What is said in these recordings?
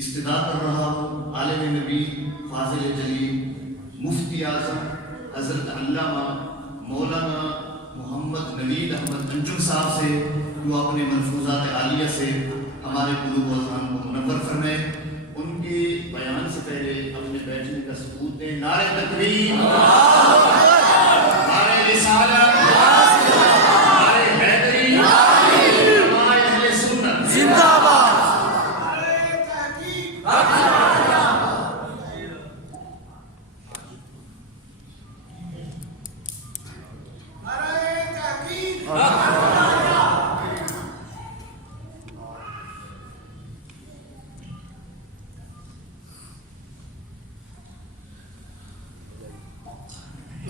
استدعا کر رہا ہوں عالم نبی فاضل جلیل مفتی اعظم حضرت علامہ مولانا محمد نوید احمد انجم صاحب سے جو اپنے ملفوظات عالیہ سے ہمارے قلوب و اذہان کو منور فرمائے. ان کے بیان سے پہلے اپنے بیٹھنے کا ثبوت دیں. نعرہ تکبیر، نعرہ رسالت، نعرہ حیدری، علماء اہل سنت زندہ باد.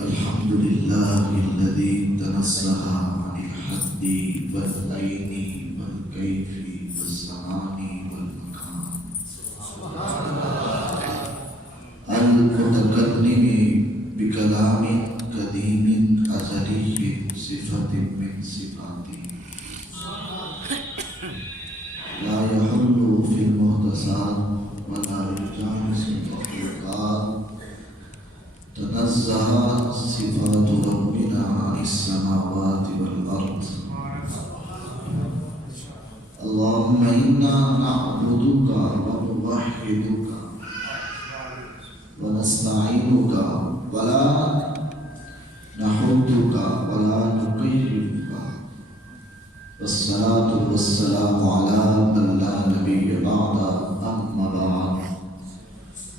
الحمد لله الذي تنزه عن الحد والعين والكيف والزمان والمكان المتكلم بكلام قديم أزلي صفة من صفاته لا يحل في المحدثات ولا يجانس المخلوقات. تنزه صفات ربنا عن السماوات والأرض. اللهم إنا نعبدك ونوحدك ونستعينك ولا نحبك ولا نقربك. والصلاة والسلام على من لا نبي بعد. أما بعد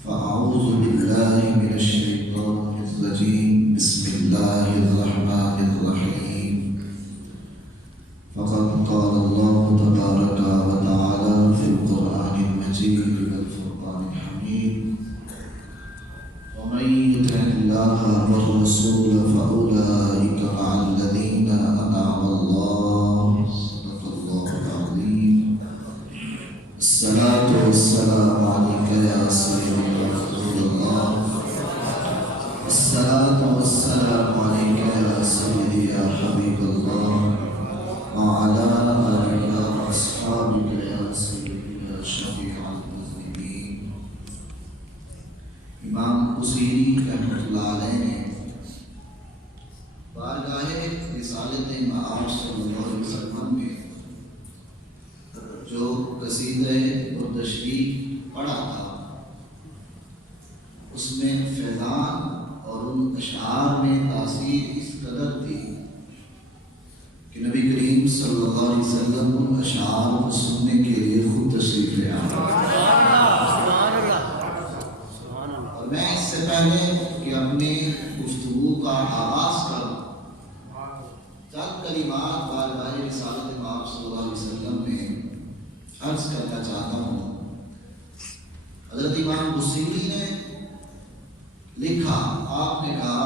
فأعوذ بالله من الشيطان الرجيم. بسم الله الرحمن الرحيم. فقد قال الله تبارك وتعالى في القرآن المجيد والفرقان الحميد: ومن يطع الله والرسول فأولئك مع الذين أنعم الله. صدق الله العظيم. الصلاة والسلام عليك يا سيدنا رسول الله. الصلاة والسلام عليك يا سيدي يا حبيب الله وعلى آلك وأصحابك يا سيدي يا شفيع المذنبين. امام بصیری رحمۃ اللہ علیہ نے بارگاہ رسالت مآب صلی اللہ علیہ وسلم میں جو قصیدہ اور تشریح پڑھا تھا اس میں فیضان اور ان اشعار میں تاثیر اس قدر تھی کہ نبی کریم صلی اللہ علیہ وسلم ان اشعار کو سننے کے لیے خود تشریف لے آئے. اور میں اس سے پہلے کہ اپنی گفتگو کا آغاز کروں چند کلمات بارگاہ رسالت مآب صلی اللہ علیہ وسلم میں عرض کرنا چاہتا ہوں. حضرت امام بصیری نے لکھا، آپ نے کہا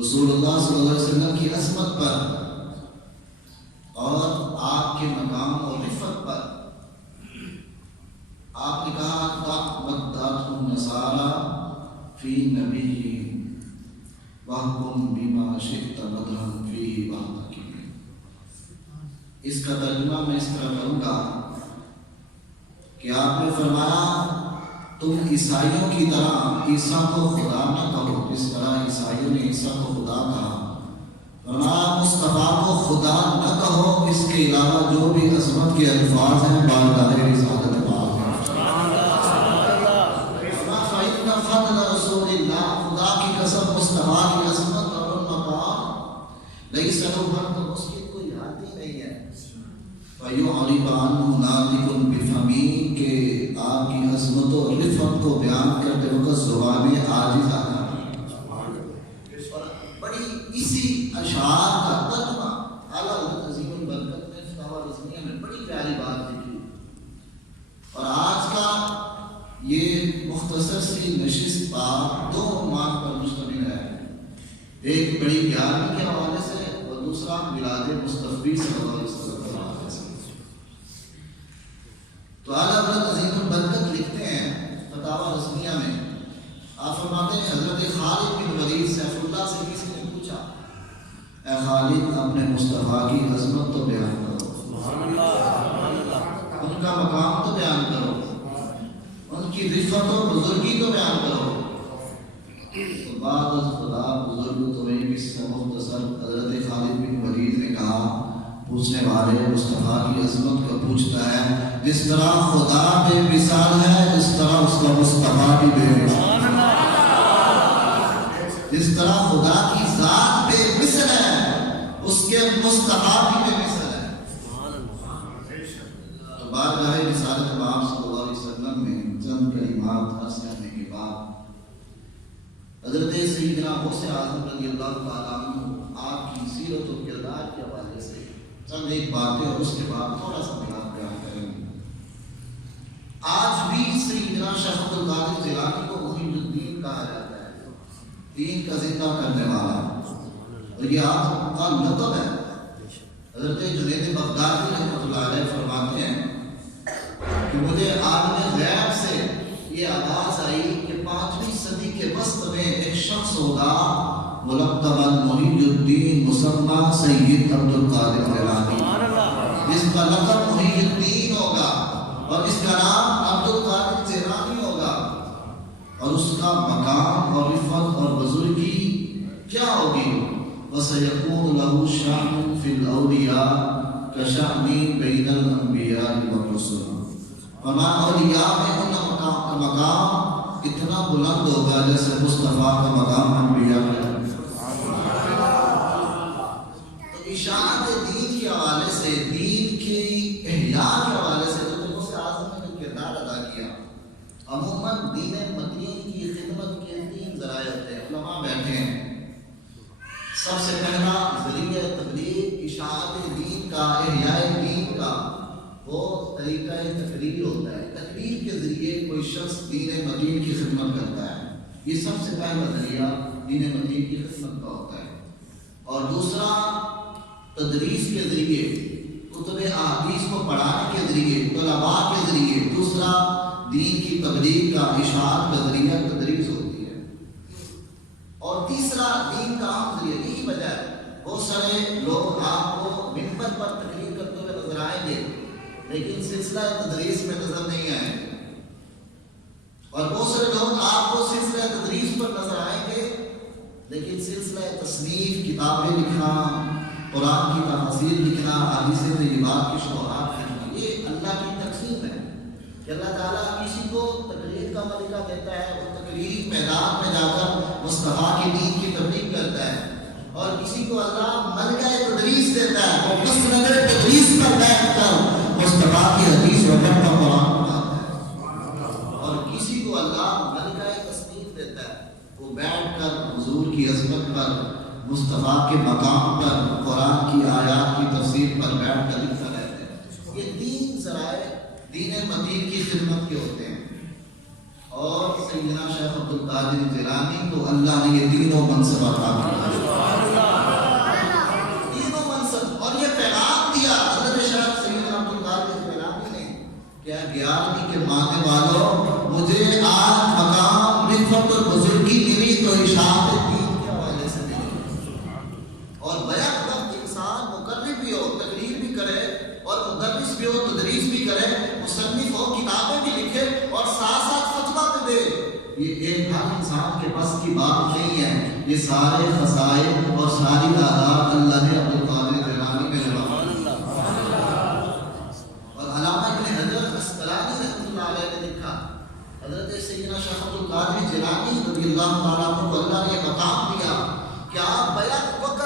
رسول اللہ صلی اللہ علیہ وسلم کی عظمت پر اور آپ کے مقام اور رفعت پر آپ نے کہا تعبدت النصارى فی نبی وحکم بما شئت مدحا فیہ وحدک. اس کا ترجمہ میں اس طرح کروں گا کہ آپ نے فرمایا تم عیسائیوں کی طرح عیسیٰ کو خدا نہ کہو جس طرح عیسائیوں نے عیسیٰ کو خدا کہا. فرمایا مصطفیٰ کو خدا نہ کہو، اس کے علاوہ جو بھی عظمت کے الفاظ ہیں بارگاہ رسالت پاک ہیں. فإن فضل رسول اللہ، خدا کی قسم مصطفیٰ کی عظمت اور مقام لیس له حد، اس کی کوئی حد ہی نہیں ہے. فَيُعْرِبَ عَنْهُ نَاطِقٌ بِفَمِهِ، کہ آپ کی عظمت و رفعت کو بیان کرتے وقت زبان عاجز آتا ہے. بڑی اسی اشعار کا ترجمہ اعلیٰ حضرت عظیم البرکت نے فتاوی رضویہ میں بڑی پیاری بات لکھی. اور آج کا یہ مختصر سی نشست بات دو عنوان پر مشتمل ہے. ایک بڑی گیارہویں کے حوالے سے اور دوسرا میلاد مصطفی صلی اللہ علیہ وسلم کے حوالے سے. تو اعلیٰ حضرت عظیم البرکت لکھتے ہیں فتاوی رضویہ میں، آپ فرماتے ہیں حضرت خالد بن ولید سیف اللہ سے کسی نے پوچھا اے خالد اپنے مصطفیٰ کی عظمت تو بیان کرو، ان کا مقام تو بیان کرو. کی رفت و بزرگی تو بیان کرو. تو بعد از خدا بزرگ تو ایک اس سے مختصر حضرت خالد بن ولید نے کہا، پوچھنے والے مصطفیٰ کی عظمت کو پوچھتا ہے، جس طرح خدا بے مثال ہے اس طرح اس کا مصطفیٰ بھی بے مثال ہے. جس طرح خدا کی ذات بے مثل ہے اس کے مصطفیٰ بھی بے مثل ہے. تو بارگاہ رسالت امام صلی اللہ علیہ وسلم میں چند کلمات عرض کرنے کے بعد حضرت سیدنا غوث اعظم رضی اللہ تعالیٰ عنہ آپ کی سیرت و کردار کے حوالے سے چند ایک باتیں اور اس کے بعد تھوڑا سا بیان کریں گے. آج بھی سیدنا شیخ عبد القادر جیلانی کو محی الدین کہا جاتا ہے، دین کا زندہ کرنے والا. اور یہ آپ کا لقب ہے. حضرت جنید بغدادی رحمۃ اللہ علیہ فرماتے ہیں کہ مجھے عالم غیب سے یہ آواز آئی کہ 5ویں صدی کے وسط میں ایک شخص ہوگا ملقب محی الدین مسمى سید عبد القادر جیلانی، جس کا لقب محی الدین ہوگا اور اس کا نام عبد القادر جیلانی ہوگا. اور اس کا مقام اور رفت اور بزرگی کیا ہوگی؟ وَسَيَكُونُ لَهُ شَأْنٌ فِي الْأَوْلِيَاءِ كَشَأْنٍ بَيْنَ الْأَنْبِيَاءِ وَالرُّسُلِ. فرمایا اولیاء میں ان کا مقام اتنا بلند ہوگا جیسے مصطفیٰ کا مقام انبیاء میں. تو اشاعت دین کے حوالے سے، دین کی احیاء کے حوالے سے جو غوث اعظم نے جو کردار ادا کیا، عموماً دین مدین کی خدمت کے 3 ذرائع ہوتے ہیں. علماء بیٹھے ہیں. سب سے پہلا ذریعہ تبلیغ اشاعت دین کا، احیاء دین کا وہ طریقہ تقریر ہوتا ہے. تقریر کے ذریعے کوئی شخص دین مدین کی خدمت کرتا ہے. یہ سب سے پہلا ذریعہ دین مدین کی خدمت کا ہوتا ہے. اور دوسرا تدریس کے ذریعے، کتب احادیث کو پڑھانے کے ذریعے، طلباء کے ذریعے. دوسرا دین کی تبلیغ کا، اشاعت کا ذریعہ تدریس ہوتی ہے. اور تیسرا دین کا عام ذریعہ. یہی وجہ ہے بہت سارے لوگ آپ کو منبر پر تقریر کرتے ہوئے نظر آئیں گے لیکن سلسلہ تدریس میں نظر نہیں آئیں گے. اور بہت سارے لوگ آپ کو سلسلہ تدریس پر نظر آئیں گے لیکن سلسلہ تصنیف، کتابیں لکھنا، قرآن کی تفسیر لکھنا، احادیث طیبات کی شروحات لکھنا، یہ اللہ کی تقسیم ہے کہ اللہ تعالیٰ کسی کو تقریر کا ملکہ دیتا ہے، وہ تقریر میدان میں جا کر مصطفیٰ کی دین کی تبلیغ کرتا ہے. اور کسی کو اللہ ملکہ تدریس دیتا ہے، وہ مسند تدریس پر بیٹھ کر مصطفیٰ کی حدیث وغیرہ کا قرآن پڑھاتا ہے. اور کسی کو اللہ ملکہ تصنیف دیتا ہے، وہ بیٹھ کر حضور کی عظمت پر، مصطفیٰ کے مقام پر، قرآن کی آیات کی تفسیر پر بیٹھ کر لکھتا رہتا ہے. یہ 3 ذرائع دین مدین کی خدمت کے ہوتے ہیں. اور سیدنا شیخ عبد القادر جیلانی کو اللہ نے یہ تینوں منصب عطا کیا. تینوں منصب اور یہ پیغام دیا حضرت شیخ سیدنا عبد القادر جیلانی نے کہ 11ویں کے ماننے والوں، مجھے آج مقام رفت اور بزرگی ملی تو اشاعت دین کے حوالے سے ملی. اور بیک وقت انسان مقرر بھی ہو، تقریر بھی کرے، اور مدرس بھی ہو، تدریس بھی کرے، مصنف ہو، کتابیں بھی لکھے اور ساتھ ساتھ فتویٰ بھی دے. یہ ایک ہر انسان کے بس کی بات نہیں ہے. یہ سارے خصائص اور ساری آداب اللہ نے عبد القادر جیلانی میں لگا. اور علامہ ابن حجر اسقلانی رحمۃ اللہ علیہ نے لکھا، حضرت سیدنا شیخ عبد القادر جیلانی رضی اللہ تعالیٰ عنہ کو اللہ نے مقام دیا کہ آپ بیک وقت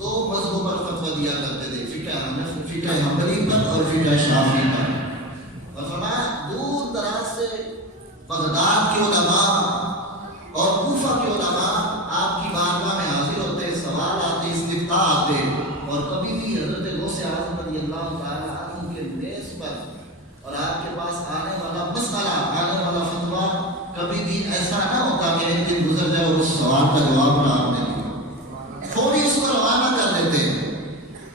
2 مذہبوں پر فتویٰ دیا کرتے تھے، فقہ حنبلی پر اور فقہ شافعی پر. اور فرمایا دور دراز سے بغداد کے علماء اور کوفہ کے علماء آپ کی بارگاہ میں حاضر ہوتے، سوال آتے، استفتاء آتے. اور کبھی بھی حضرت غوث اعظم رضی اللہ تعالیٰ عنہ کے میز پر اور آپ کے پاس آنے والا مسئلہ، آنے والا فتویٰ کبھی بھی ایسا نہ ہوتا کہ ایک دن گزر جائے اور اس سوال کا جواب نہ آپ نے لیا، تھوڑی اس کو روانہ کر دیتے.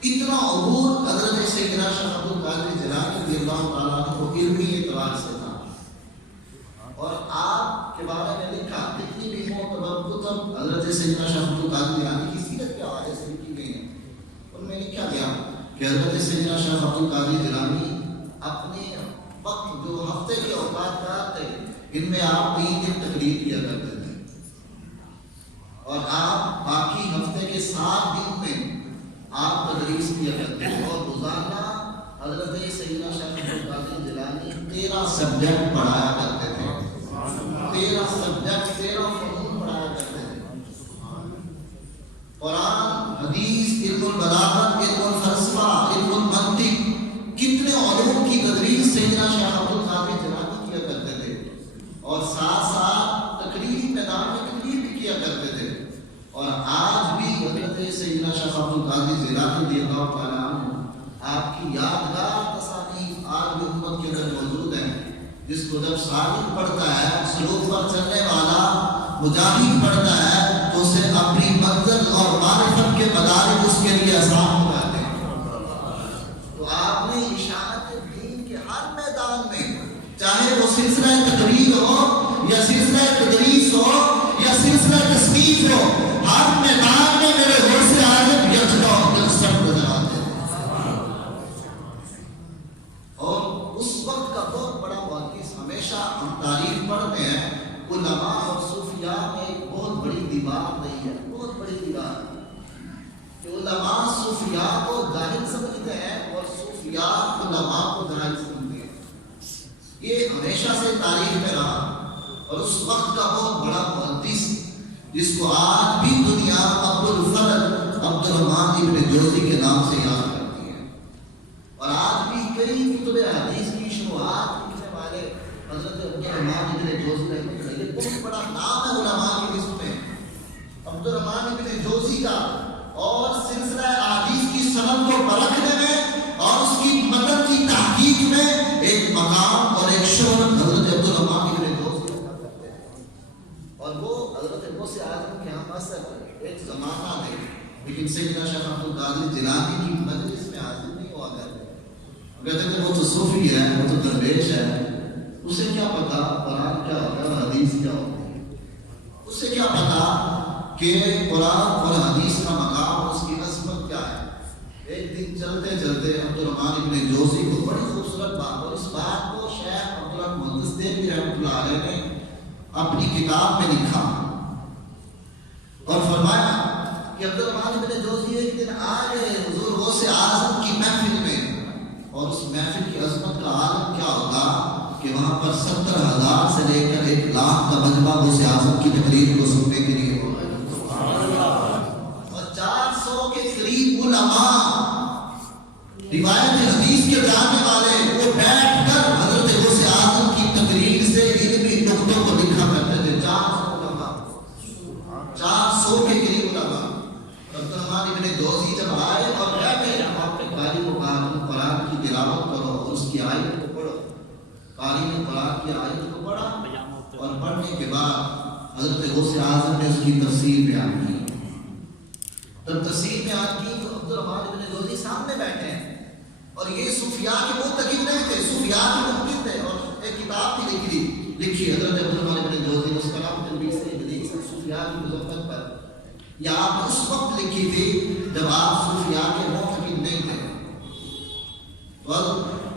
اتنا عبور حضرت سیدنا شیخ عبد القادر جیلانی رضی اللہ تعالیٰ عنہ کو علمی اعتبار سے تھا. اور آپ کے بارے میں لکھا اتنی بھی معتبر کتب حضرت سیدنا شیخ عبد القادر جیلانی کی سیرت کے حوالے سے لکھی گئی ہیں. ان میں لکھا گیا کہ حضرت سیدنا شیخ عبد القادر جیلانی اپنے وقت جو ہفتے کے اوقات تھے ان میں آپ 3 دن تقریر کیا کرتے تھے اور آپ باقی ہفتے کے 7 دن میں آپ تدریس کیا کرتے تھے اور روزانہ حضرت سیدنا شیخ عبد القادر جیلانی 13 سبجیکٹ پڑھایا کرتے تھے. 13 سبجیکٹ 13 فنون پڑھایا کرتے تھے. قرآن، حدیث، علم البلاغت، علم الفلسفہ، علم المنطق، کتنے علوم کی تدریس سیدنا شیخ عبد القادر جیلانی کیا کرتے تھے اور ساتھ ساتھ تقریری میدان میں تقریر بھی کیا کرتے تھے. اور آج بھی حضرت سیدنا شیخ عبد القادر جیلانی رضی اللہ تعالیٰ عنہ آپ کی یادگار تصانیف آج بھی امت کے اندر موجود ہیں، جس کو جب سالک پڑھتا ہے، سلوک پر چلنے والا مجاہد پڑھتا ہے تو اسے اپنی منزل اور معرفت کے مدارک اس کے لیے آسان ہو جاتے ہیں. تو آپ نے اشاعت دین کے ہر میدان میں، چاہے وہ سلسلہ تقریر ہو یا سلسلہ تدریس ہو یا سلسلہ تصنیف ہو، ہر میدان میں میرے غوث اعظم یکجا اور یکسر نظر آتے ہیں. اور اس وقت کا بہت بڑا واقعہ ہمیشہ ہم تاریخ پڑھتے ہیں، علماء اور صوفیاء میں ایک بہت بڑی دیوار نہیں ہے، بہت بڑی دیوار کہ علماء صوفیاء کو جاہل سمجھتے ہیں اور صوفیاء علماء کو جاہل سمجھتے ہیں. یہ ہمیشہ سے تاریخ میں رہا. اور اس وقت کا بہت بڑا محدث جس کو آج بھی دنیا عبد الفرد عبد الرحمن ابن جوزی کے نام سے یاد کرتی ہے. اور آج بھی کئی کتب حدیث کی شروعات لکھنے والے حضرت عبد الرحمن ابن جوزی رحمۃ اللہ علیہ، بہت بڑا نام ہے علماء کی لسٹ میں عبد الرحمن ابن جوزی کا. اور سلسلہ احادیث کی سند کو پرکھنے میں اور اس کی متن کی تحقیق میں ایک مقام اور ایک شہرت حضرت عبد الرحمن ابن جوزی رکھا کرتے ہیں. اور وہ حضرت غوث اعظم کے ہم اثر ایک زمانہ ہے، لیکن سیدنا شیخ عبد القادر جیلانی کی مجلس میں حاضر نہیں ہوا کرتے. کہتے تھے وہ تو صوفی ہے، وہ تو درویش ہے، اسے کیا پتا قرآن کیا ہوتا ہے اور حدیث کیا ہوتی ہے، اسے کیا پتا کہ قرآن اور حدیث کا مقام اور اس کی عظمت کیا ہے. ایک دن چلتے چلتے عبد الرحمن ابن جوزی کو بڑی خوبصورت بات، اور اس بات کو شیخ عبد المحدث دہلوی رحمۃ اللہ علیہ نے اپنی کتاب میں لکھا اور فرمایا کہ عبد الرحمن ابن جوزی ایک دن آ گئے حضور غوث اعظم کی محفل میں، اور اس محفل کی عظمت کا عالم کیا ہوگا کہ وہاں پر 70,000 سے لے کر 1,00,000 کا مجمع غوث اعظم کی تقریر کو سننے کے لیے ہوگا. اور 400 کے قریب علماء روایت حدیث کے جاننے والے وہ بیٹھ کر حضرت غوث اعظم کی تقریر سے علمی نقطوں کو لکھا کرتے تھے. 400 علماء، 400 کے قریب علماء. عبد الرحمن ابن جوزی جب آئے اور بیٹھے، آپ نے قاری کو کہا تم قرآن کی تلاوت کرو اور اس کی آیت کو پڑھو. قاری نے قرآن کی آیت کو پڑھا اور پڑھنے کے بعد حضرت غوث اعظم نے اس کی تفسیر بیان کی. جب تفسیر بیان کی تو عبد الرحمن ابن جوزی سامنے بیٹھے ہیں، اور یہ صوفیاء کے منتقب نہیں تھے، صوفیاء کے مخلص تھے. اور ایک کتاب بھی لکھی حضرت عبد الرحمن ابن جوزی نے، اس کا نام تلبیس ابلیس صوفیاء کی مذمت پر. یہ آپ نے اس وقت لکھی تھی جب آپ صوفیاء کے منتقب نہیں تھے. اور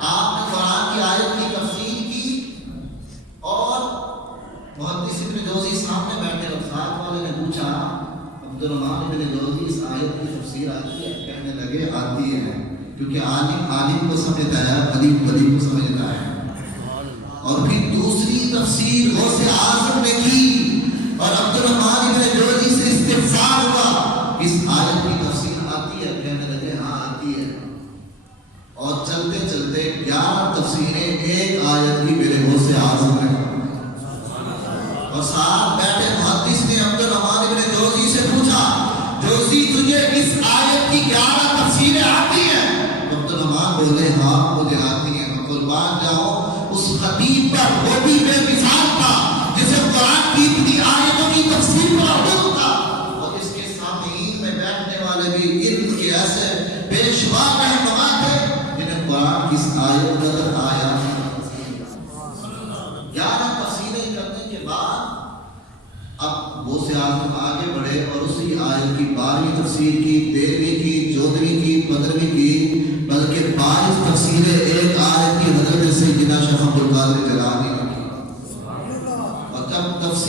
آپ نے قرآن کی آیت کی تفسیر کی اور محدث ابن جوزی سامنے بیٹھے اور ساتھ والے نے پوچھا عبد الرحمن ابن جوزی اس آیت کی تفسیر آتی ہے؟ کہنے لگے آتی ہے، کیونکہ عالم کو سمجھتا ہے، علیم کو سمجھتا ہے. اور پھر دوسری تفسیر غوث اعظم نے کی اور عبد الرحمن ابن جوزی سے استفسار ہوا اس آیت کی تفسیر آتی ہے؟ کہنے لگے ہاں آتی ہے. اور چلتے چلتے 11 تفسیریں ایک آیت کی میرے غوث اعظم نے. اور ساتھ بیٹھے محدث نے عبد الرحمن ابن جوزی سے پوچھا جوزی تجھے اس آیت کی 11 تفسیریں آتی ہیں؟ عبد الرحمن بولے ہاں مجھے آتی ہیں. قربان جاؤ اس خطیب پر وہ بھی بے مثال تھا جسے قرآن کی اتنی آیتوں کی تفسیر پر عبد تھا. اور اس کے سامعین میں بیٹھنے والے بھی علم کے ایسے بے شمار رہنما تھے جنہیں قرآن کی اس آیت قدر آیا. 11 تفسیریں کرنے کے بعد اب غوث اعظم آگے بڑھے اور اسی آیت کی 12ویں تفسیر کی، 13ویں کی، 14ویں کی، 15ویں کی، بلکہ 22 تفسیریں ایک آیت کی حضرت سیدنا شیخ عبد القادر جیلانی نے کی.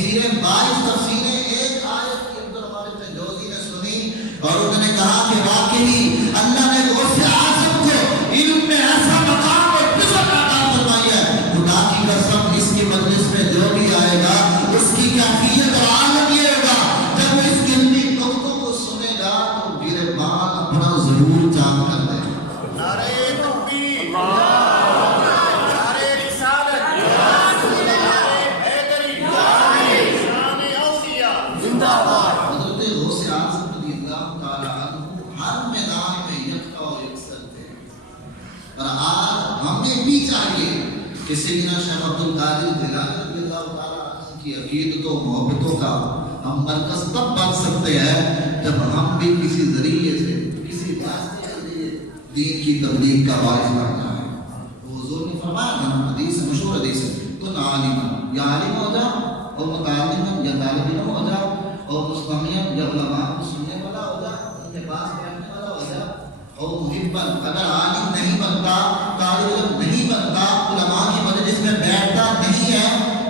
تفسیریں 22 تفسیریں ایک آیت کی عبد الغالب تنجوزی نے سنی اور انہوں نے کہا کہ واقعی اللہ نے غوث اعظم کو علم میں ایسا مقام اور قسم عطا فرمائی ہے. خدا کی قسم اس کی مجلس میں جو بھی آئے گا اس کی کیفیت اور عالم یہ ہوگا جب وہ اس علمی نقطوں کو سنے گا تو میرے بال اپنا ضرور جان کر دے گا. نعرہ تکبیر، نعرہ رسالت، نعرہ حیدری، شان اولیاء زندہ باد. حضرت غوث اعظم رضی اللہ تعالی عنہ ہر میدان میں یکتا اور یکسر تھے. اور آج ہمیں بھی چاہیے کہ سیدنا شیخ عبد القادر جیلانی رضی اللہ تعالی عنہ کی عقیدت و محبتوں کا ہم مرکز تب بن سکتے ہیں جب ہم بھی کسی ذریعے سے کسی واسطے کے ذریعے دین کی تبلیغ کا باعث بن جائیں. حضور نے فرمایا نا حدیث مشہور حدیث ہے کن عالما یا عالم ہو جا اور متعلما یا طالب علم ہو جا اور مستمعا یا علماء کو سننے والا ہو جا ان کے پاس بیٹھنے والا ہو جا اور محبا. اگر عالم نہیں بنتا طالب علم نہیں بنتا علماء کی مجلس میں بیٹھتا نہیں ہے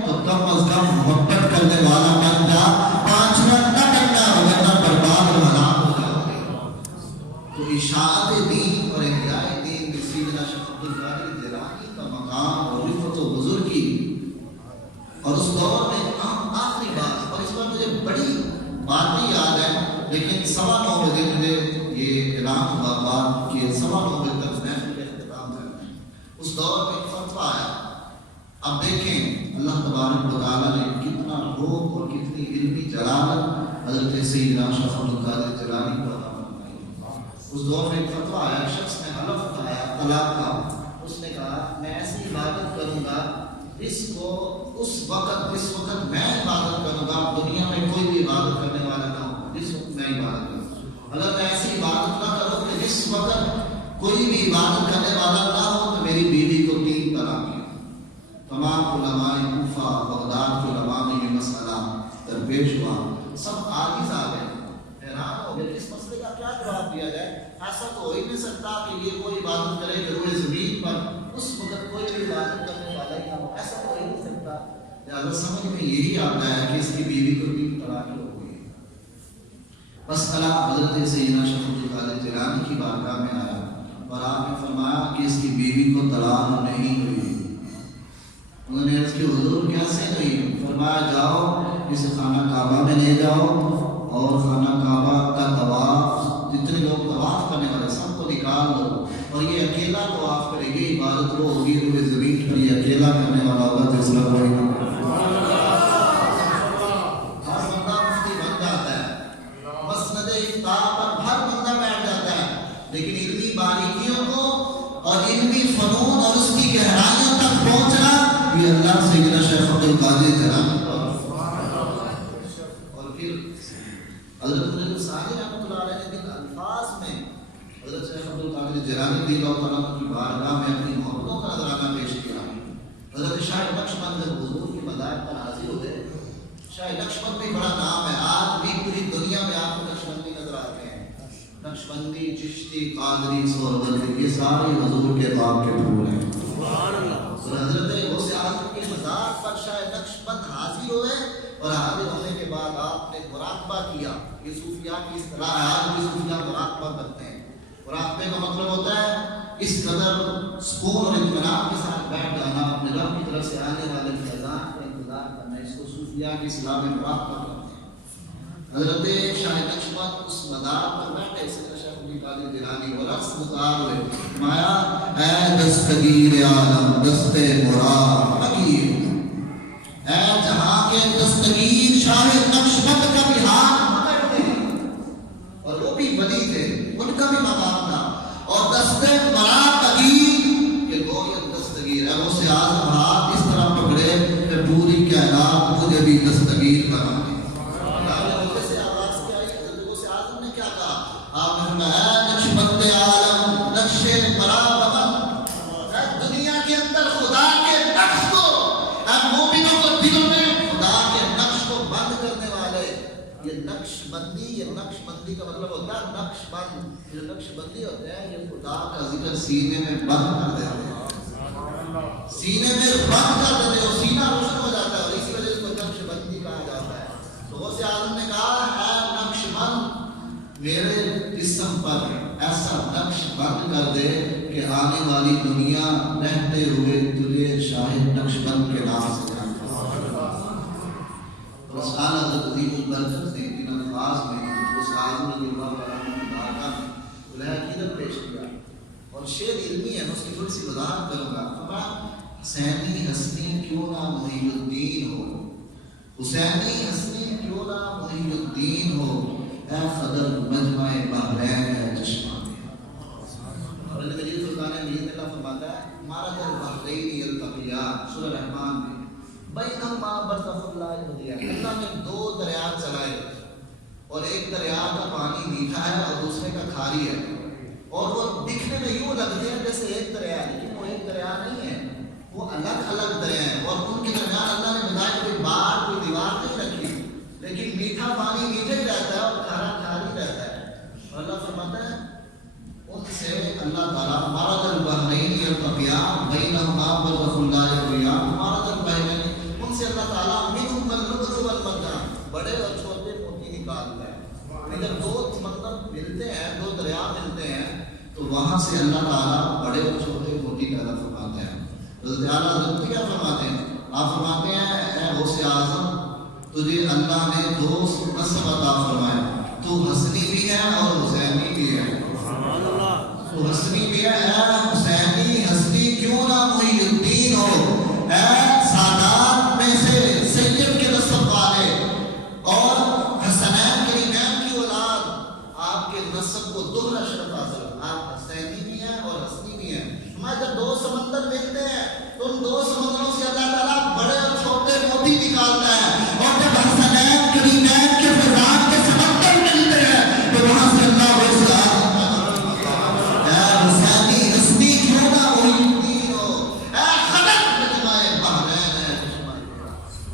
تو کم از کم محبت کرنے والا بن جا. پانچواں نہ بننا ورنہ برباد اور ہلاک ہو جاؤ گے. تو اشاعت دین اور احیاء دین میں سیدنا شیخ عبد القادر جیلانی کا مقام اور رفعت و بزرگی. اور اس دور میں آخری بات اور اس پر مجھے بڑی باتیں یاد ہیں لیکن 9:15 بجے مجھے یہ اعلان ہوا بات کہ 9:15 بجے تک محفل کا اختتام کرنا ہے. اس دور میں ایک فتویٰ آیا. اب دیکھیں اللہ تبارک و تعالیٰ نے کتنا روح اور کتنی علمی جلالت حضرت سیدنا شیخ عبد القادر جیلانی کو عطا فرمائی. اس دور میں ایک فتویٰ آیا. شخص نے حلف اٹھایا طلاق کا. اس نے کہا میں ایسی عبادت کروں گا اس وقت میں عبادت کروں گا دنیا میں کوئی بھی عبادت کرنے والا نہ ہو جس وقت میں عبادت کروں. اگر میں ایسی عبادت نہ کروں کہ جس وقت کوئی بھی عبادت کرنے والا نہ ہو تو میری بیوی کو 3 طلاق دیا. تمام علماء کوفہ بغداد کے علماء میں یہ مسئلہ درپیش ہوا. سب عاجز آ گئے, حیران ہو گئے اس مسئلے کا کیا جواب دیا جائے. ایسا تو ہو ہی نہیں سکتا کہ یہ کوئی عبادت کرے کہ روئے زمین پر اس وقت کوئی بھی عبادت کرنے والا ہی نہ ہو. ایسا تو ہو ہی نہیں سکتا. لہٰذا سمجھ میں یہی آتا ہے کہ اس کی بیوی کو 3 طلاق ہو گئی. مسئلہ حضرت سیدنا شیخ عبد القادر جیلانی کی بارگاہ میں آیا اور آپ نے فرمایا کہ اس کی بیوی کو طلاق نہیں ہوئی. انہوں نے عرض کی حضور کیسے نہیں؟ فرمایا جاؤ اسے خانہ کعبہ میں لے جاؤ اور خانہ کعبہ کا طواف جتنے لوگ طواف کرنے والے سب کو نکال دو اور یہ اکیلا طواف کرے گی. عبادت وہ ہوگی روئے زمین پر یہ اکیلا کرنے والا ہوگا جس طرح کوئی نہیں. ہر بندہ مفتی بن جاتا ہے, مسند افتاء پر ہر بندہ بیٹھ جاتا ہے, لیکن علمی باریکیوں کو اور علمی فنون اور اس کی گہرائیوں تک پہنچنا یہ اللہ سیدنا شیخ عبد القادر جیلانی اور پھر حضرت مجدد ثانی رحمۃ اللہ علیہ نے جن الفاظ میں حضرت شیخ عبد القادر جیلانی رضی اللہ تعالیٰ کی بارگاہ میں اپنی محبتوں کا نذرانہ پیش کیا. حضرت شاہ نقشبند جب حضور کی مدار پر حاضر ہوئے. شاہ نقشبند بھی بڑا نام ہے, آج بھی پوری دنیا میں آپ کو نقشبندی نظر آتے ہیں. نقشبندی, چشتی, قادری, سہروردی یہ سارے حضور کے باغ کے پھول ہیں. حضرت غوث اعظم کی مزار پر شاہ نقشبند حاضر ہوئے اور حاضر ہونے کے بعد آپ نے مراقبہ کیا. یہ صوفیاء کی اس طرح آج بھی صوفیاء مراقبہ کرتے ہیں. مراقبے کا مطلب ہوتا ہے اس قدر سکون اور اطمینان کے ساتھ بیٹھ جانا, اپنے رب کی طرف سے آنے والے فیضان کا انتظار کرنا. اس کو صوفیاء کی اصطلاح میں مراقبہ کرتے ہیں. حضرت شاہ نقشبند اس مزار پر بیٹھے سیدنا شیخ عبد القادر جیلانی اور عرض گزار ہوئے. مایا اے دستگیر عالم دست مراد حکیم, اے جہاں کے دستگیر شاہ نقشبند کا بھی ہاتھ پکڑتے ہیں اور وہ بھی ولی تھے, ان کا بھی مقام تھا. اور دست مراد حکیم یہ دو یہ دستگیر ہے. وہ سے آزم ہاتھ اس طرح پکڑے کہ پوری کائنات مجھے بھی دستگیر بنا دے. دنیا کے اندر خدا کے نقش کو مومنوں کو دلوں میں خدا کے نقش کو بند کرنے والے یہ نقش بندی کا مطلب ہوتا ہے نقش بند. جو نقش بندی ہوتا ہے یہ خدا کا ذکر سینے میں بند کر دیتے ہیں, سینے میں بند کر دیتے ہیں اور سینہ روشن ہو جاتا ہے اور اسی وجہ سے نقش بندی کہا میرے جسم پر ایسا نقش بند کر دے کہ آنے والی دنیا رہتے ہوئے تجھے شاہد نقش بند کے نام سے رسالہ حضرت عظیم البرکت نے ان الفاظ میں اس آزم رضی اللہ عنہ نے عقیدت پیش کیا اور شعر علمی ہے، میں اس کی تھوڑی سی وضاحت کروں گا. حسینی حسنی کیوں نہ محی الدین ہو، حسینی حسنی کیوں نہ محی الدین ہو، اے خدر مجمع بحرین ہے چشمہ میں. اور اللہ مجید سلطان مجید اللہ فرماتا ہے مارد البحرین یلتقیان سورہ رحمان میں بینہما برزخ اللہ یبغیان، اللہ نے دو دریا چلائے اور ایک دریا کا پانی میٹھا ہے اور دوسرے کا کھاری ہے، اور وہ دکھنے میں یوں لگتے ہیں جیسے ایک دریا ہے، لیکن وہ ایک دریا نہیں ہے، وہ الگ الگ دریا ہیں. اور ان کے درمیان اللہ نے بتایا کوئی باڑ کوئی دیوار نہیں رکھی، لیکن میٹھا پانی میٹھا ہی رہتا ہے اور کھارا کھاری رہتا ہے. اور اللہ فرماتا ہے ان سے اللہ تعالیٰ مارد البحرین یلتقیان بینہما برزخ لا یبغیان، مارد البحرین ان سے اللہ تعالیٰ منہما اللؤلؤ والمرجان، بڑے اور چھوٹے موتی نکالتا ہے. جب دو سمندر ملتے ہیں، دو دریا ملتے ہیں، تو وہاں سے اللہ تعالیٰ بڑے اور چھوٹے موتی پیدا فرماتے ہیں. حضرت اعلیٰ حضرت کیا فرماتے ہیں؟ آپ فرماتے ہیں اے غوث اعظم تجھے اللہ نے دو نسب عطا فرمایا، تو حسنی بھی ہے اور حسینی بھی ہے. تو حسنی بھی ہے، اے حسینی حسنی کیوں نہ محی الدین ہو، اے سادات میں سے سید کے نسب والے اور حسنین کریمین کی اولاد، آپ کے نسب کو دوہرا شرف حاصل، آپ حسینی بھی ہیں اور حسنی بھی ہیں. ہمارے جب دو سمندر ملتے ہیں تو ان دو سمندروں سے اللہ تعالیٰ بڑے اور چھوٹے موتی نکالتا ہے، اور جب حسنین کریمین کے فضان کے سمندر ملتے ہیں تو وہاں سے اللہ ویسے اے حسینی حسنی کیوں نہ محی الدین ہو، اے خدر مجمع بحرین ہے چشمہ میں.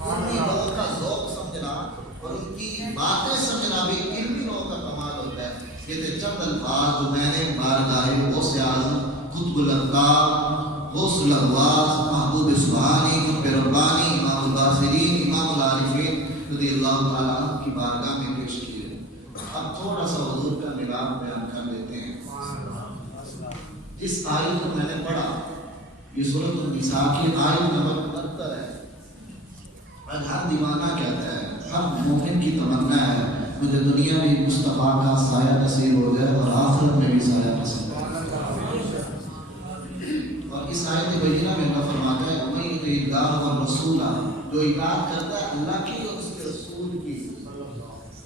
ان لوگوں کا ذوق سمجھنا اور ان کی باتیں سمجھنا بھی علمی لوگوں کا کمال ہوتا ہے. یہ تھے چند الفاظ جو میں نے بارگاہ غوث اعظم قطب الأقطاب غوث الاغواث محبوب سبحانی قطب ربانی امام الباصرین امام العارفین رضی اللہ تعالیٰ عنہ کی بارگاہ میں پیش کیے. اب تھوڑا سا حضور کا نظام بیان کر لیتے ہیں. جس آیت کو میں نے پڑھا یہ سورۃ النساء کی آیت نمبر 69 ہے. آج ہر دیوانہ کہتا ہے، ہر مومن کی تمنا ہے مجھے دنیا میں مصطفیٰ کا سایہ نصیب ہو جائے اور آخرت میں بھی سایہ نصیب ہو جائے. اور اس آیت بینہ میں اللہ فرماتا ہے وَمَن یُطِعِ اللَّهَ وَالرَّسُولَ، جو اطاعت کرتا ہے اللہ کی اور اس کے رسول کی،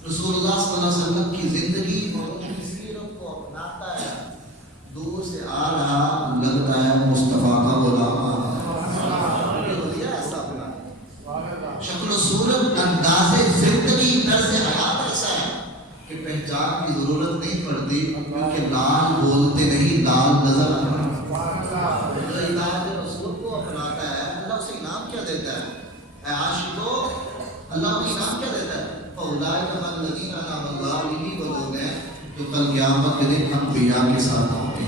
رسول اللہ صلی اللہ علیہ وسلم کی زندگی اور ان کی سیرت کو اپناتا ہے، دور سے آ رہا لگتا ہے مصطفیٰ کا غلام. شکل و صورت انداز زندگی طرز حیات ایسا ہے کہ پہچان کی ضرورت نہیں پڑتی، کیونکہ لال بولتے نہیں لال نظر آتا ہے. جو اطاعت رسول کو اپناتا ہے اللہ اسے انعام کیا دیتا ہے؟ اے عاشقو اللہ کو انعام کیا دیتا ہے؟ فَأُولَٰئِکَ مَعَ الَّذِينَ أَنْعَمَ اللَّهُ عَلَيْهِمْ، وہ لوگ ہیں جو کل قیامت کے دن انبیاء کے ساتھ ہوں گے.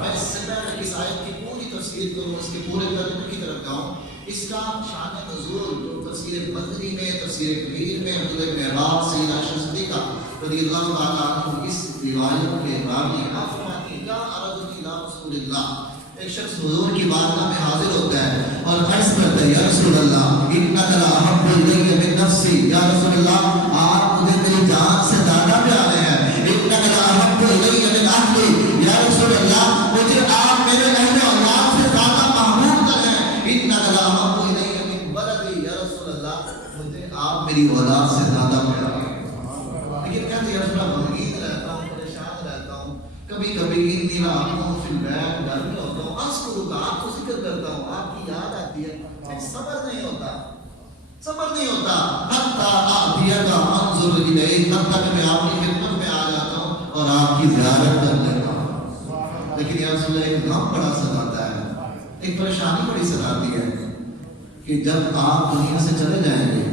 میں اس سے پہلے کہ اس آیت کی پوری تفسیر کروں، اس کے پورے ترجمے کی طرف جاؤں، اس کا شان نزول جو تفسیر بدری میں تفسیر کبیر میں حضرت معراج سیدہ عائشہ صدیقہ رضی اللہ تعالیٰ عنہ اس روایت کے راوی ہیں. آپ فرماتی ہیں جاء رجل الی رسول اللہ، ایک شخص حضور کی بارگاہ میں حاضر ہوتا ہے اور عرض کرتا ہے یا رسول اللہ انک لاحب الی من نفسی، یا رسول اللہ آپ مجھے میری جان سے زیادہ پیارے ہیں. انک لاحب الی من اہلی، یا رسول اللہ مجھے آپ میرے اہل اولاد سے زیادہ محبوب تر ہیں. انک لاحب الی من ولدی، یا رسول اللہ مجھے آپ میری اولاد سے زیادہ پیارے ہیں. لیکن کہتے ہیں رسول اللہ غمگین رہتا ہوں، پریشان رہتا ہوں، کبھی کبھی انی لاحب فی البیت، گھر میں ہوتا ہوں، اذکرک آپ کو ذکر کرتا ہوں، آپ کی یاد آتی ہے، صبر نہیں ہوتا، صبر نہیں ہوتا. حتی آتیک انظر الیک، تب تک میں آپ کی خدمت میں آ جاتا ہوں اور آپ کی زیارت کر لیتا ہوں. لیکن یا رسول اللہ ایک غم بڑا ستاتا ہے، ایک پریشانی بڑی ستاتی ہے کہ جب آپ دنیا سے چلے جائیں گے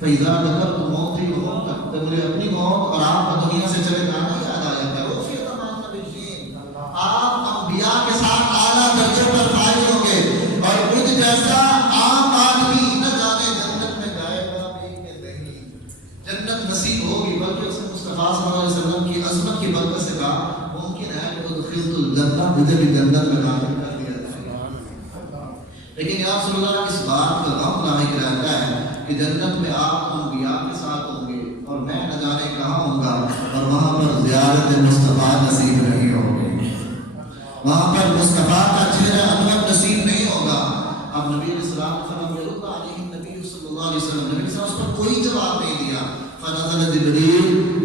فَإِذَا ذَكَرْتُ مَوْتِي وَمَوْتَكَ، جب مجھے اپنی موت اور آپ کا دنیا سے چلے جانا یاد آ جاتا ہے. رُفِعَ مَعَ النَّبِيِّينَ، آپ انبیاء کے ساتھ اعلیٰ درجے پر فائز ہوں گے اور مجھ جیسا عام آدمی نہ جانے جنت میں جائے گا بھی کہ نہیں. جنت نصیب ہوگی بلکہ اسے مصطفیٰ صلی اللہ علیہ وسلم کی اللہ مجھے بھی جنت میں داخل کر دیا جائے. لیکن یا رسول اللہ اس بات کا غم لاحق رہتا ہے کہ جنت میں آپ انبیاء کے ساتھ ہوں گے اور میں نہ جانے کہاں ہوں گا, اور وہاں پر زیارت مصطفیٰ نصیب نہیں ہوگی, وہاں پر مصطفیٰ کا چہرہ انور نصیب نہیں ہوگا. اب نبی علیہ السلام نے فرمایا میرا علیہ نبی صلی اللہ علیہ وسلم, نبی صلی اللہ علیہ وسلم اس پر کوئی جواب نہیں دیا. فنزل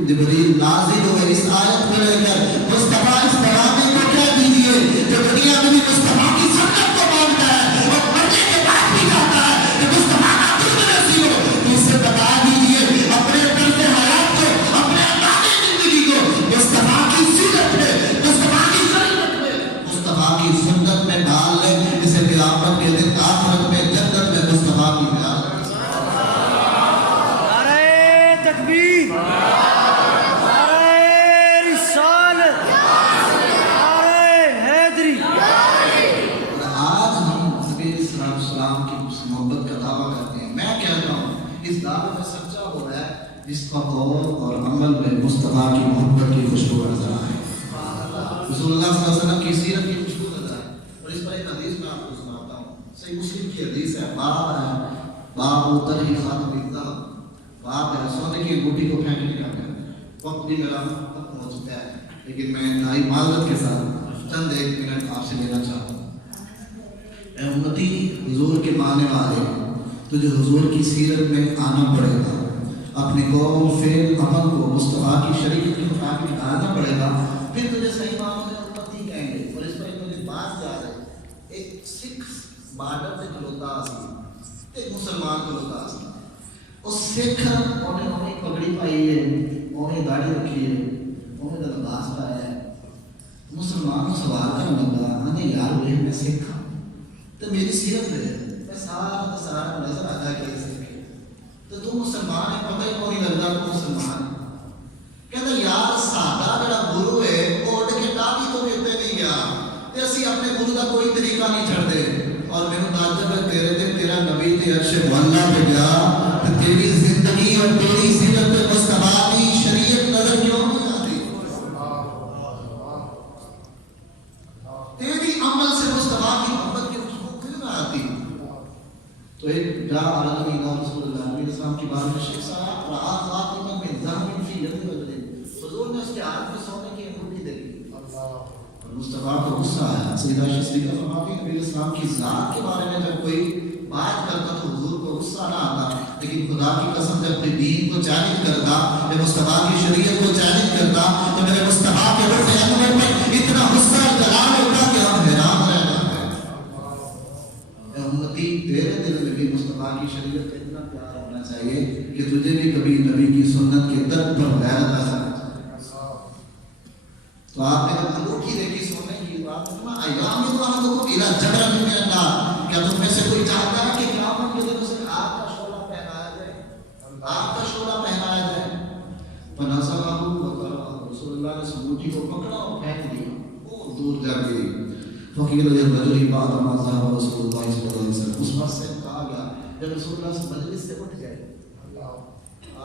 جبریل نازل ہوئے اس آیت کو لے کر, مصطفیٰ اس پیغام کو کیا دیجیے جو دنیا میں بھی مصطفیٰ کی سنت کو مانتا ہے اور مرنے کے بعد بھی کہتا ہے کہ مصطفیٰ کا قرب نصیب ہو, تو اس سے بتا دیجیے اپنے طرز حیات کو, اپنے انداز زندگی کو مصطفیٰ کی سیرت میں, مصطفیٰ کی سنت میں, مصطفیٰ کی سنت میں ڈال لیں. اسے قیامت کے دن آخرت میں جنت میں مصطفیٰ کی زیارت. اس کا قول اور عمل میں مصطفیٰ کی محبت کی خوشبو نظر آئے, رسول اللہ صلی اللہ علیہ وسلم کی سیرت کی خوشبو نظر آئے. اور اس پر ایک حدیث میں آپ کو سناتا ہوں, صحیح مسلم کی حدیث ہے, باب ترک خاتم الذهب, باب ہے سونے کی انگوٹھی کو پھینکنے کا ہے. وقت بھی میرا ختم ہو چکا ہے, لیکن میں انتہائی معذرت کے ساتھ چند ایک منٹ آپ سے لینا چاہتا ہوں. اے امتی, حضور کے ماننے والے, تجھے حضور کی سیرت میں آنا پڑے گا, اپنے قول فعل عمل کو مصطفیٰ کی شریعت کے مطابق ڈالنا پڑے گا, پھر تجھے صحیح معنوں میں امتی کہیں گے. اور اس پر ایک مجھے بات یاد ہے, ایک سکھ بارڈر سے کھلوتا سی, ایک مسلمان کھلوتا سی. اس سکھ انہیں پگڑی پائی ہے, انہیں داڑھی رکھی ہے, انہیں لباس پایا ہے. مسلمان سوال کرنے لگا, آنے یار وہ میں سکھ ہوں تو میری سیرت ہے, میں سارا نظر آتا کہ تو تم مسلمان ہے, پتہ ہی نہیں لگتا تو مسلمان ہے. کہتا یار سادہ جڑا گرو ہے وہ اٹھ کے ٹاپی تو دیتے نہیں گیا, تے اسی اپنے گرو کا کوئی طریقہ نہیں چھڑ دے. اور میں تعجب ہے تیرے تے تیرا نبی تے عرش معلا پہ گیا تے تیری زندگی اور تیری سیرت میں مصطفیٰ کی شریعت نظر کیوں نہیں آتی, تیری عمل سے مصطفیٰ کی محبت کی خوشبو کیوں نہ آتی. تو ایک جا عالمی رسول اللہ علیہ السلام کی بات میں شخص آیا اور آپ خاتمہ میں ذہن فی ید رجل, حضور نے اس کے ہاتھ میں سونے کی انگوٹھی دیکھی اور مصطفیٰ کو غصہ آیا. سیدہ شریفہ فرماتی نبی علیہ السلام کی ذات کے بارے میں جب کوئی بات کرتا تو حضور کو غصہ نہ آتا, لیکن خدا کی قسم جب کوئی دین کو چیلنج کرتا, جب مصطفیٰ کی شریعت کو چیلنج کرتا, تو میرے مصطفیٰ کے رخ انور پر اتنا غصہ اور جلال ہوتا کہ ہم حیران رہ جاتے. اے امتی, تیرے دل میں بھی مصطفیٰ کی شریعت کا اتنا پیار ہونا چاہیے کہ تجھے بھی کبھی نبی کی سنت کے در پر غیرت آ سکے. تو آپ نے جب انگوٹھی دیکھی سونے کی, تو آپ نے کہا ایام اللہ کو الہ جبرا من اللہ, کیا تم میں سے کوئی چاہتا ہے کہ قیامت کے دن اسے آگ کا شعلہ پہنایا جائے, آگ کا شعلہ پہنایا جائے. فنزلہ وقرأ, رسول اللہ نے اس انگوٹھی کو پکڑا اور پھینک دیا, وہ دور جا گئی. فقیر الرجل بعد ما ذهب رسول اللہ صلی اللہ علیہ وسلم, اس وقت سے کہا گیا جب رسول اللہ سے مجلس سے اٹھ گئے,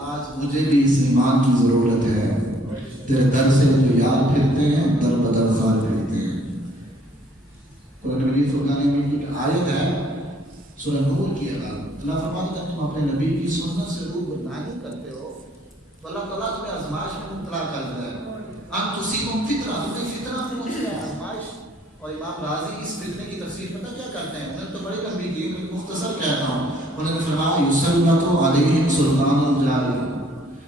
آج مجھے بھی اس ایمان کی ضرورت ہے, تیرے در سے جو یار پھرتے ہیں در بدر خار پھرتے ہیں. قرآن مجید فرقان حمید کی آیت ہے سورہ نور کی ہے. اللہ فرماتا ہے تم اپنے نبی کی سنت سے روبرداری کرتے ہو تو اللہ تعالیٰ تمہیں آزمائش میں مبتلا کرتا ہے. ان تصیبکم فتنہ, تمہیں فتنہ سے مبتلا ہے, آزمائش. اور امام راضی اس فتنے کی تفسیر پتہ کیا کرتے ہیں, میں تو بڑی لمبی کی, میں مختصر کہتا ہوں. انہوں نے فرمایا یسلط علیہم سلطان جاری,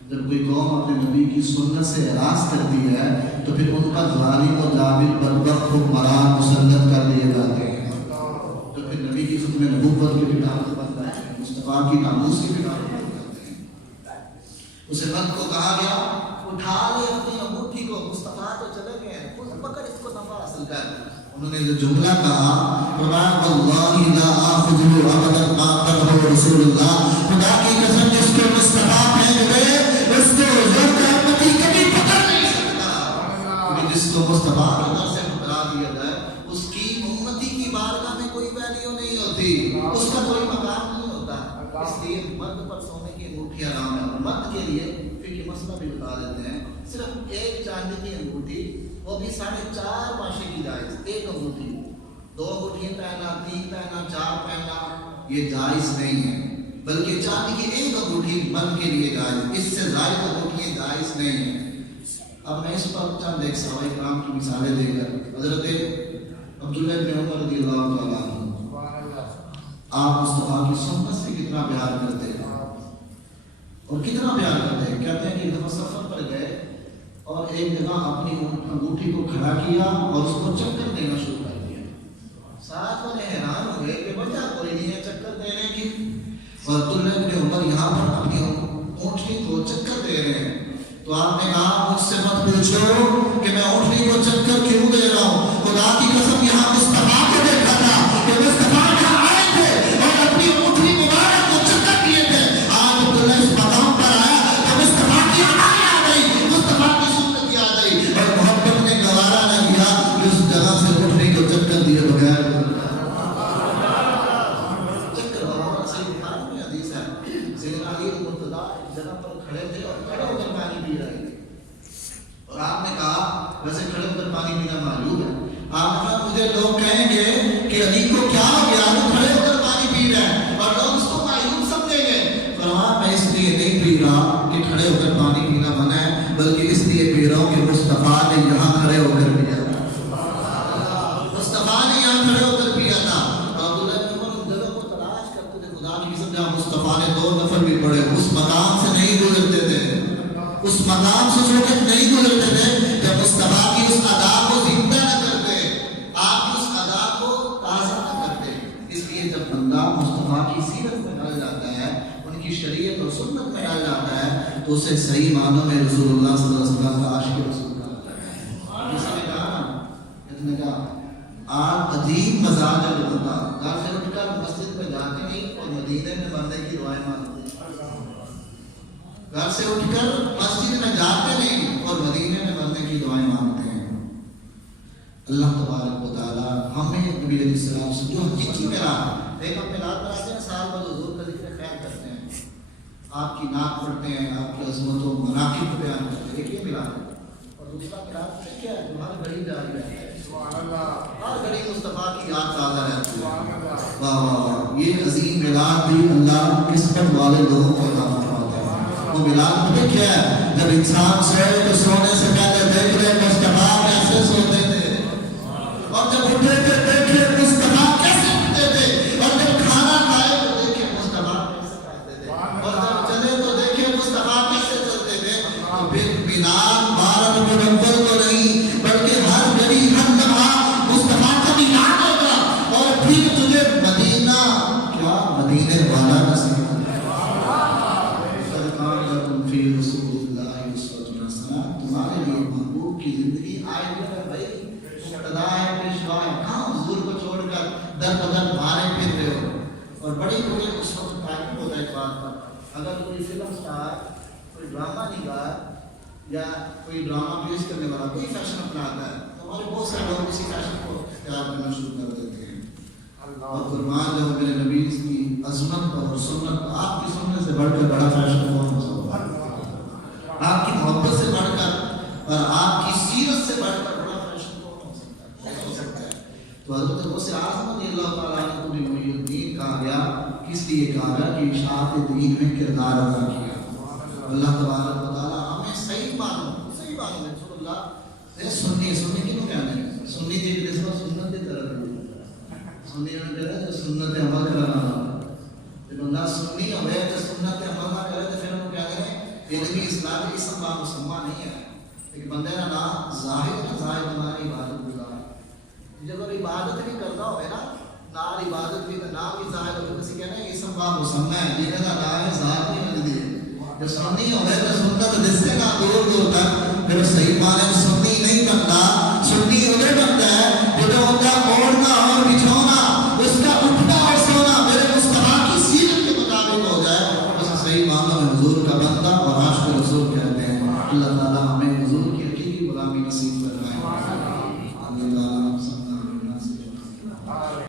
جب کوئی قوم اپنے نبی کی سنت سے اعراض کرتی ہے تو پھر ان پر ظالم و جابر بدبخت حکمران مسلط کر دیے جاتے ہیں. تو پھر نبی کی ختم نبوت کے بنا پر بنتا ہے, مصطفیٰ کی ناموس کی بنا پر کرتے ہیں. اسے وقت کو کہا گیا اٹھا لے اپنی انگوٹھی کو, مصطفیٰ تو چلے گئے ہیں, خود پکڑ اس کو نفع حاصل کر. انہوں نے جو جملہ کہا فرمایا واللہ لا آخذہ ابدا ما قاله رسول اللہ, خدا کی قسم جس کو مصطفیٰ پھینک دے اس کو حضور کا امتی کبھی پکڑ نہیں سکتا. جس کو مصطفیٰ کی طرف سے پکڑا دیا جائے اس کی امتی کی بارگاہ میں کوئی ویلیو نہیں ہوتی, اس کا کوئی مقام نہیں ہوتا. اس لیے مرد پر سونے کی انگوٹھی حرام ہے. اور مرد کے لیے فقہی مسئلہ بھی بتا دیتے ہیں, صرف ایک چاندی کی انگوٹھی, وہ بھی 4.5 ماشے کی جائز, 2 انگوٹھی پہنا، 3 پہنا، 4 پہنا، یہ جائز نہیں ہے، بلکہ چاندی کی 1 انگوٹھی من کے لیے جائز، اس سے زائد انگوٹھی جائز نہیں ہے۔ اب میں اس پر چند ایک صحابہ کرام کی مثالیں دے کر، حضرت عبداللہ بن عمر رضی اللہ تعالیٰ عنہ، آپ مصطفیٰ کی سنت سے کتنا پیار کرتے ہیں اور کتنا پیار کرتے ہیں۔ کہتے ہیں کہ ایک دفعہ سفر پر گئے اور ایک جگہ اپنی انگوٹھی کو کھڑا کیا اور اس کو چکر دینا شروع کر دیا۔ ساتھ میں حیران ہو گئے کہ وجہ کوئی نہیں ہے چکر دینے کی، اور عبداللہ بن عمر یہاں پر اپنی اونٹنی کو چکر دے رہے ہیں۔ تو آپ نے کہا مجھ سے مت پوچھو کہ میں اونٹنی کو چکر کیوں دے رہا ہوں، خدا کی قسم یہاں مصطفیٰ کو دیکھا تھا کہ مصطفیٰ یہاں آئے تھے اور اپنی اونٹنی مبارک کو چکر دیے تھے۔ آج عبداللہ اس مقام پر آیا تو مصطفیٰ کی آواز آ گئی، مصطفیٰ کی سنت یاد آئی، اور محبت نے گوارا نہ کیا کہ اس جگہ سے اونٹنی کو چکر دیے بغیر چکر ہمارا صحیح بخاری میں حدیث ہے، سیدنا علی مرتضیٰ ایک جگہ پر کھڑے تھے اور کھڑے ہو کر پانی پی رہے تھے، اور آپ نے کہا ویسے کھڑے ہو کر پانی پینا معلوم ہے، آپ نے کہا مجھے لوگ کہیں گے کہ علی کو کیا ہو گیا، وہ کھڑے ہو کر پانی پی رہے ہیں اور لوگ اس کو معیوب سمجھیں گے۔ فرمایا میں اس لیے نہیں پی رہا کہ کھڑے ہو کر پانی پینا منع ہے، بلکہ اس لیے پی رہا ہوں کہ مصطفیٰ نے یہاں کھڑے ہو کر پیا تھا، مصطفیٰ نے یہاں کھڑے ہو کر پیا تھا۔ عبداللہ بن عمر ان جگہ کو تلاش کرتے تھے، خدا کی قسم جہاں مصطفیٰ نے 2 نفل بھی پڑھے، اس مقام سے نہیں گزرتے تھے، اس مقام سے چھوڑ کر نہیں گزرتے تھے جب مصطفیٰ کی اس ادا کو زندہ نہ کرتے، آپ کی اس ادا کو تازہ نہ کرتے۔ اس لیے جب بندہ مصطفیٰ کی سیرت میں ڈال جاتا ہے، ان کی شریعت اور سنت میں ڈال جاتا ہے، تو اسے صحیح معنوں میں رسول اللہ صلی اللہ علیہ وسلم کا عاشق رسول کہا جاتا ہے۔ کسی نے کہا آپ عجیب مزاج ہے بندہ، گھر سے اٹھ کر مسجد میں جاتے نہیں اور مدینے میں مرنے کی دعائیں مانگتے ہیں، گھر سے اٹھ کر مسجد میں جاتے نہیں اور مدینے میں مرنے کی دعائیں مانگتے ہیں۔ اللہ تبارک و تعالیٰ ہمیں نبی علیہ السلام سے جو حقیقی میلاد، ایک ہم میلاد مناتے ہیں، سال بعد حضور کا ذکر خیر کرتے ہیں، آپ کی نعت پڑھتے ہیں، آپ کی عظمت و مناقب کو بیان کرتے ہیں، ایک یہ میلاد ہے، اور دوسرا میلاد سے کیا ہے، جو ہر گھڑی جاری رہتا ہے، ہر گھڑی مصطفیٰ کی یاد تازہ رہتی ہے۔ واہ واہ واہ، یہ عظیم میلاد بھی اللہ قسمت والے لوگوں کو عطا فرماتا ہے۔ وہ میلاد پتہ کیا ہے، جب انسان سوئے تو سونے سے پہلے دیکھ لے مصطفیٰ کیسے سوتے تھے، اور جب اٹھے تھے دیکھے مصطفیٰ کیسے اٹھتے تھے، اور جب کھانا کھائے تو دیکھے مصطفیٰ کیسے کھاتے تھے، اور جب چلے تو دیکھے مصطفیٰ کیسے چلتے تھے۔ تو پھر میلاد بھارت منور کو نہیں بلکہ ہر گلی ہر لمحہ مصطفیٰ کا میلاد ہوگا، اور پھر تجھے مدینہ کیا مدینے والا نصیب ہوگا۔ فی رسول اللہ اسوۃ حسنہ، تمہارے لیے محبوب کی زندگی آئے ہے بھائی، مقتدا ہے، پیشوا ہے، کہاں حضور کو چھوڑ کر در بدر مارے پھر رہے ہو۔ اور بڑی بڑی اس وقت تعلیم ہوتا ہے اس بات پر، اگر کوئی فلم سٹار، کوئی ڈرامہ نگار یا کوئی ڈرامہ پیش کرنے والا کوئی فیشن اپناتا ہے، تو ہمارے بہت سارے لوگ اسی فیشن کو اختیار کرنا شروع کر دیتے ہیں۔ اور قربان جب میرے نبی کی عظمت اور سنت، آپ کی سنت سے بڑھ کر بڑا فیشن کون ہو سکتا ہے؟ آپ کی محبت سے بڑھ کر اور آپ کی سیرت سے بڑھ کر بڑا فیشن کون ہو سکتا ہے؟ تو حضرت غوث اعظم رضی اللہ تعالیٰ عنہ کو بھی محی الدین کہا گیا، کس لیے کہا گیا کہ اشاعت دین میں کردار ادا کیا۔ اللہ تبارک و تعالیٰ ہمیں صحیح معلوم ہے رسول اللہ سنی کیوں کہنا ہے، سنی دیکھ جس کو سنت کی طرف سنی میں کہتا ہے جو سنت عمل کرنا، جب اللہ سنی ہوئے تو سنت عمل نہ کرے تو پھر ہم کہتے ہیں یہ نبی اسلام اسم با مسمہ نہیں ہے، ایک بندے کا نام ظاہر بنانے عبادت گزار، جب عبادت بھی کرتا ہوئے نا، نال عبادت بھی نام بھی ظاہر ہوئے، کسی کہنا ہے اسم با مسمہ ہے، یہ کہتا نام ہے ذات نہیں مجھ دی، جب سنی ہوئے تو سنت جس سے نہ دور دور تک، پھر صحیح معنی سنی نہیں بنتا، سنی ہوئے بنتا ہے